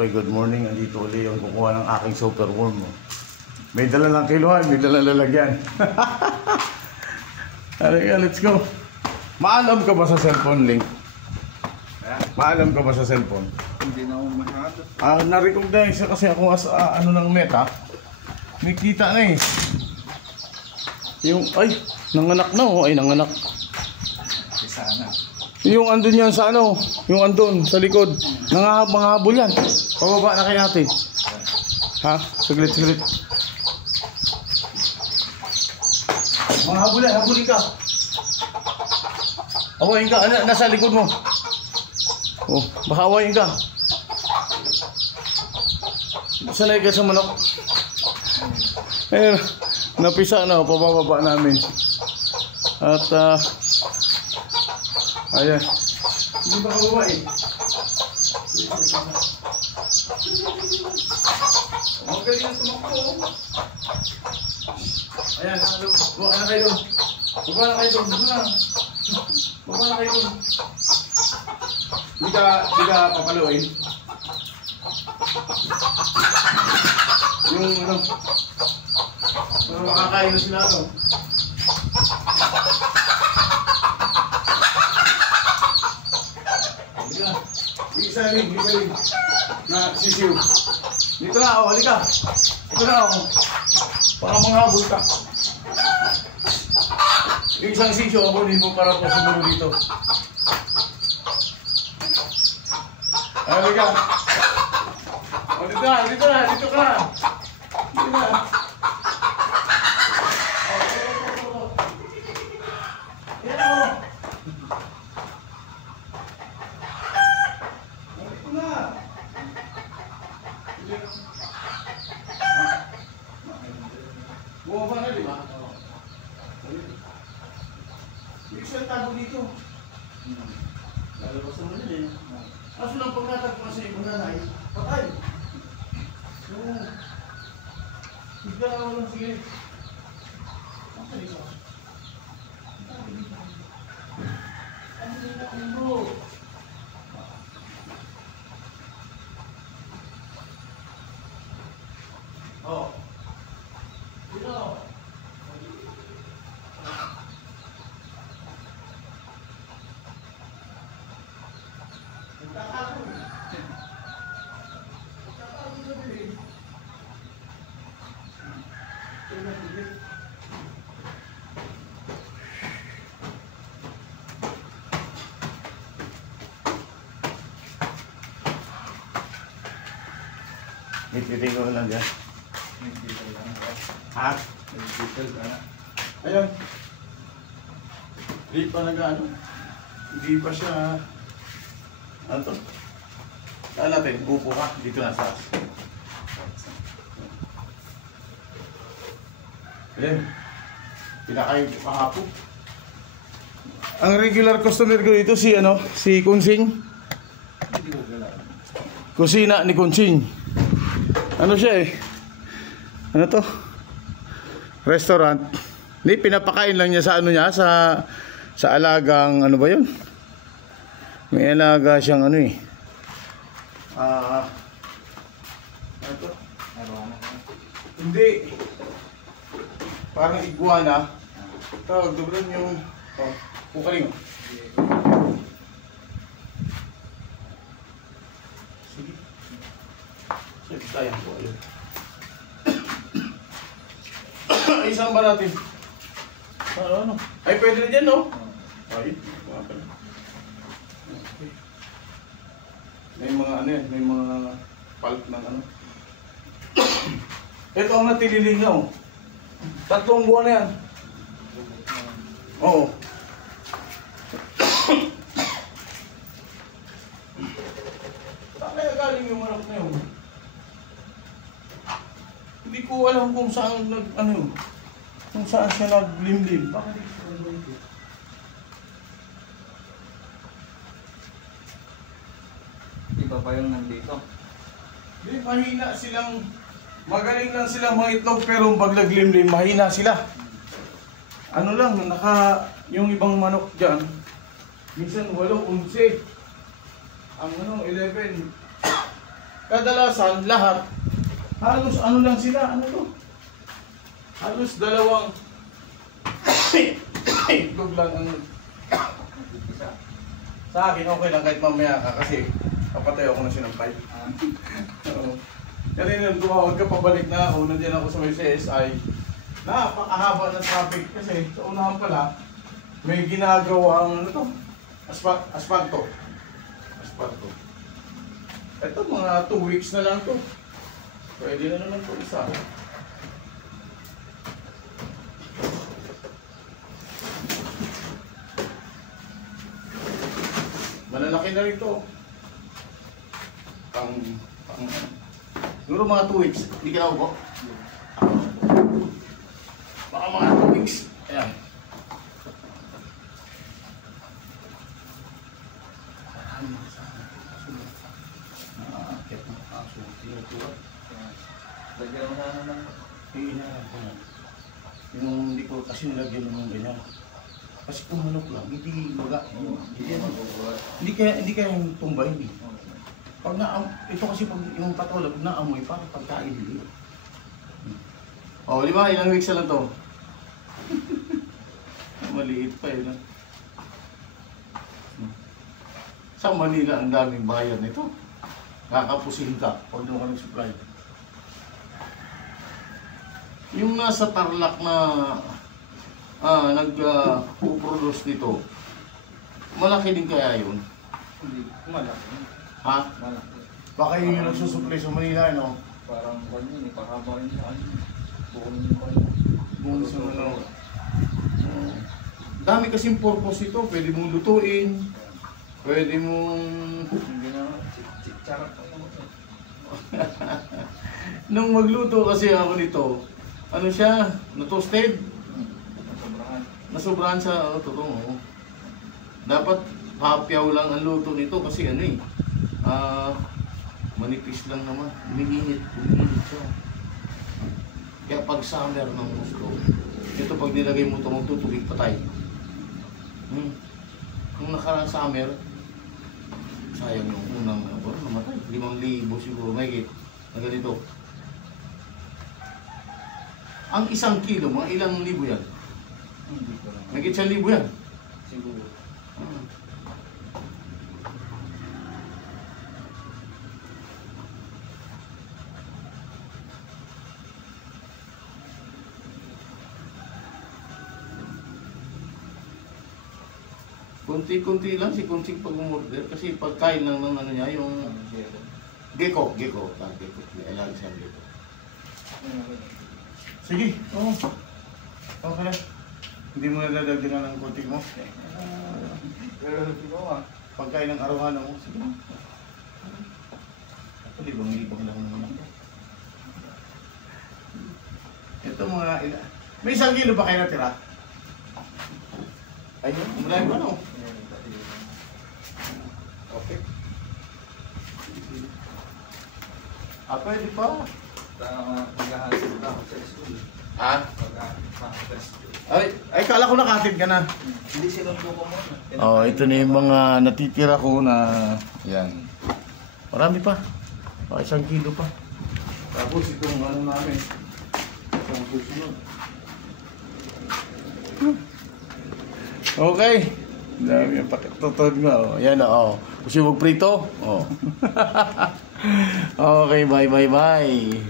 Okay, good morning. Andito ulit yung kukuha ng aking super worm. May dala lang kiluhan, may dala lalagyan. Halika, let's go. Maalam ka ba sa cellphone, Link? Maalam ka ba sa cellphone? Hindi na ako masyado. Na-recognize kasi ako as ano ng Meta. May kita na eh. Yung, ay, nanganak na oh. Ay, nanganak. Sana. Yung andun yan sa ano, yung andun sa likod. Nangahabol yan. Pababa na kay ate. Ha? Saglit. Mga habulin, habulin ka. Awayin ka, nasa likod mo. Oh, baka awayin ka. Sanay ka sa manok. Ayun, napisa na, pababa namin. At, ayan. Hindi ba kababa eh? Magaling ang tumakbo. Ayan, baba na kayo. Baba na kayo. Baba na kayo. Hindi ka papaluin. Yung ano, para makakain na sila ano. Isaling na sisiw. Dito na, oh, halika. Dito na, oh. Para manghabol ka. Yung isang sisyo, kunin mo para po sumuro dito. Halika. Oh, dito ka. Dito na. Dito na. Bumaba na, di ba? Hindi siya tago dito. Lalabas naman yun eh. Kaso lang pagkatagpo sa ibang nanay, patay. Oo. Bigla ka lang, sige. Patay ka. Ano nila ang bro? Oh. Dito. Nititin ko lang dyan. Nag-detail ka na. Ha? Nag-detail ka na. Ayun. Hindi pa nag-ano. Hindi pa siya. Ano to? Saan natin? Upo ka. Dito na sa taas. Ayun. Pinakain ko kahapon. Ang regular customer ko dito si ano? Si Kunsing. Kusina ni Kunsing. Ano siya eh? Ano to? Restaurant. Hindi, pinapakain lang niya sa ano niya, sa alagang, ano ba yun? May alaga siyang ano eh. Ano to? Hindi. Parang iguana. Tawag, doon yung, pukaling. Sige. Sige tayo po. Isang ba natin? Ano? Ay, pwede na dyan, no? Ay, mga pala. Okay. May mga ano yan, may mga pulp ng ano. Ito ang natililing na, oh. 3 buwan na yan. Oo. Saan kaya galing yung manok na yun? Hindi ko alam kung saan kung saan siya naglimlim. Bakit hindi siya naglimlim? Iba pa yung nandito. Hindi, mahina silang, magaling lang silang mga itlog pero pag naglimlim, mahina sila. Ano lang, yung ibang manok dyan, minsan 8, 11. Ang 11, kadalasan lahat, halos ano lang sila, ano to? Halos dalawang itlog lang ang Isa. sa akin. Okay lang kahit mamaya ka kasi kapatay ako na sinampay. Oo. Kanina nung tumawag ka, pabalik na ako, nandiyan ako sa may CSI. Napakahaba ng traffic kasi sa unahan pala may ginagawa ang ano to? Asfalto. Ito mga 2 weeks na lang to. Pwede na naman to isa. Malalaki na rito. Siguro mga 2 weeks. Hindi ka ako. Baka mga 2 weeks. Ayan. Lagyan mo sana ng Yung hindi ko kasi nilagyan ng ganyan. Kasi kung manok lang, hindi maga. Hindi kaya yung tumbay. Pag ito kasi pag yung patola, pag naamoy, parang pagkain hindi. Oh, di ba? Ilang weeks na lang to? Maliit pa yun. Sa Manila, ang daming bayan nito. Kakapusin ka pag doon ka nag-supply. Yung nasa Tarlac na nag-produce nito, malaki din kaya yun? Hindi. Malaki. Ha? Malaki. Baka yun yung nagsusupply sa Manila, no? Parang kanyan eh. Pakaba rin sa kanya. Buong pa rin. Buong sa ano. Dami kasing purpose ito. Pwede mong lutuin. Pwede mong... Hindi na. Charap pa yung Nung magluto kasi ako nito, ano siya? Na-toasted. sobrahan. Nasobrahan sa totoo. Dapat hapyaw lang ang luto nito kasi ano eh. Manipis lang naman. Umiinit siya. Kaya pag summer ng gusto, ito pag nilagay mo ito, magtutubig patay. Nung nakarang summer, sayang yung unang namatay. 5,000 siguro, may na ganito. Ang 1 kilo, mga ilang libo yan? Hindi ko lang. May 1,000 yan. Siguro. Kunti-kunti lang si Kunting pag umorder kasi pagkain lang ng ano niya, yung gecko. Ayan siya gecko. Sige, oo. Okay na. Hindi mo nadadagdagan ng kunti mo. Pero siguro ah. Pagkain ng araw-araw mo, sige na. Ako, libang-libang lang naman ako. Ito mga may 1 kilo ba kayo natira? Ayun, umulay ba no? Okay. Pwede pa. Mag-ahasip na ako sa school. Ha? Mag-ahasip ako sa school. Ay, kala ko nakatid ka na. Hindi sinundo ko muna. Oh, ito na yung mga natitira ko na yan. Marami pa. 1 kilo pa. Tapos itong ano namin. Itong susunod. Okay. Dami yung pakitutod mo. Yan o. Gusto mo magprito? Oh. Okay, bye.